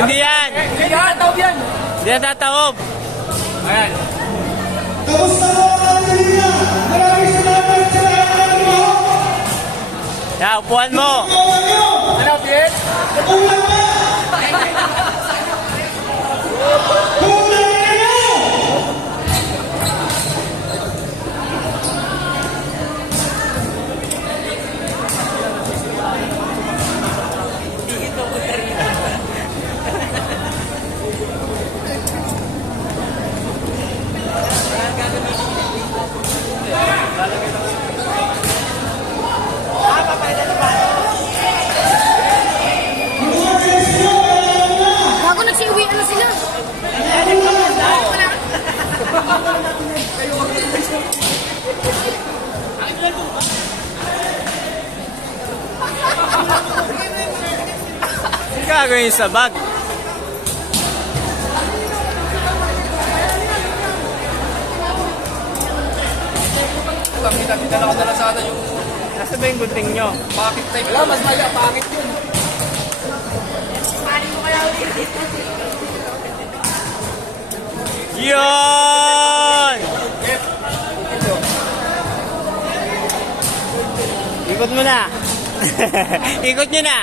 Hindi yan. Hindi yan, tawag yan. Hindi yan tataob. Ayan. Kamusta mo ang kanina? Maraming salamat sa lahat mo. Yan, upuan mo. Ano, Piet? Ulan pa! Kulang na nyo! Bago nagsiuwi na sila. Ano gagawin sa bag? Kita na ko na sana yung Nasa ba yung gunting nyo? pocket type. Wala, mas mali ang pangit yun. Yun! Ikot mo na. Ikot nyo na.